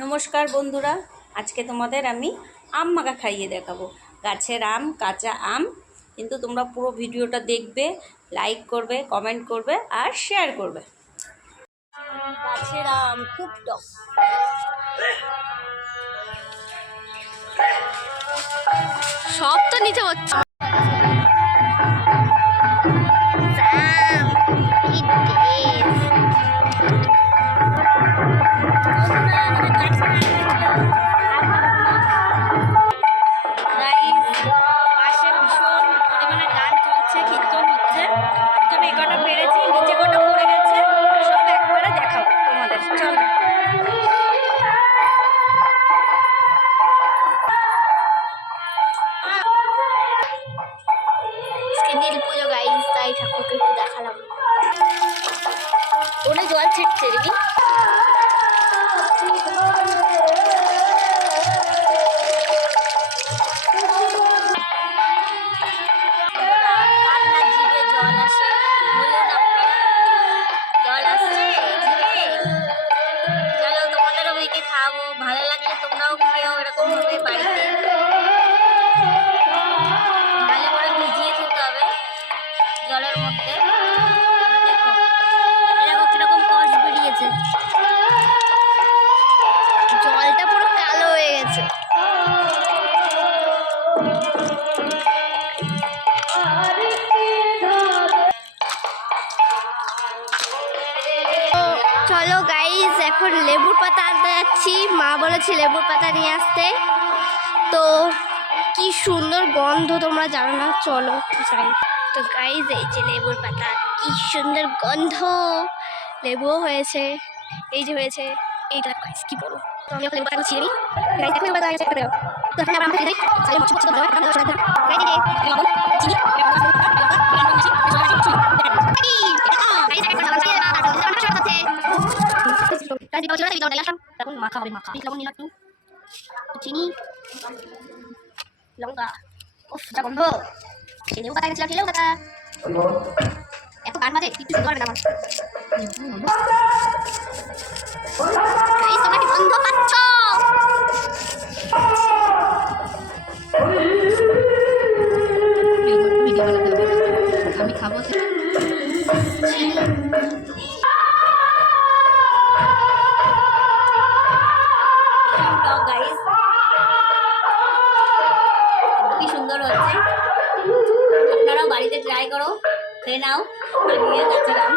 নমস্কার বন্ধুরা, আজকে তোমাদের আমি আম মাখা খাইয়ে দেখাবো। গাছের আম, কাঁচা আম। কিন্তু তোমরা পুরো ভিডিওটা দেখবে, লাইক করবে, কমেন্ট করবে আর শেয়ার করবে। গাছের আম খুব টক। সব তো নিচে হচ্ছে। পাশে ভীষণ পরিমাণে গান চলছে, কীর্তন হচ্ছে। তুমি এ কটা পেরেছি, নিচে কটা পড়ে গেছে, সব একবারে দেখাবো তোমাদের। চলো। নীল পুজো গাইস, তাই ঠাকুরকে একটু দেখালাম। ওনে জল ছিটছে রে। খাবো, ভালো লাগলে তোমরাও খেয়েও এরকম ভাবে বাড়িতে। ভালো করে ভিজিয়ে খেতে হবে জলের মধ্যে। দেখো এরকম কিরকম কষ বেরিয়েছে, জলটা পুরো কালো হয়ে গেছে। চলো গাইস, এখন লেবুর পাতা আনতে যাচ্ছি। মা বলেছে লেবুর পাতা নিয়ে আসতে। তো কি সুন্দর গন্ধ, তোমরা জানো না? চলো যাই। তো গাইস, এই যে লেবুর পাতা, কি সুন্দর গন্ধ। লেবুও হয়েছে, এই যে হয়েছে। এইটা গাইস কি বলো। তো আমি লেবু পাতা ছিঁড়ে নিই। গাইস দেখো লেবু পাতা আছে দেখো। তো এখানে আমরা খাই চাই মচ্ছ মচ্ছ দাও। আমরা শোনা গাইস এই যে লবণ চিনি এখন মাখা হবে। মাখা লবণ নিলাম একটু, চিনি, লঙ্কা। উফ যা গন্ধ। লেবু পাতা এনেছিলাম, লেবু পাতা এত গান বাজে কিছু শুনতে পারবে না আমার। গাইস তোমরা কি গন্ধ পাচ্ছ? ভিডিও বানাতে হবে, আমি খাবো। কি সুন্দর হচ্ছে। আপনারাও বাড়িতে ট্রাই করো, খেয়ে নাও। আমি গাছের আম।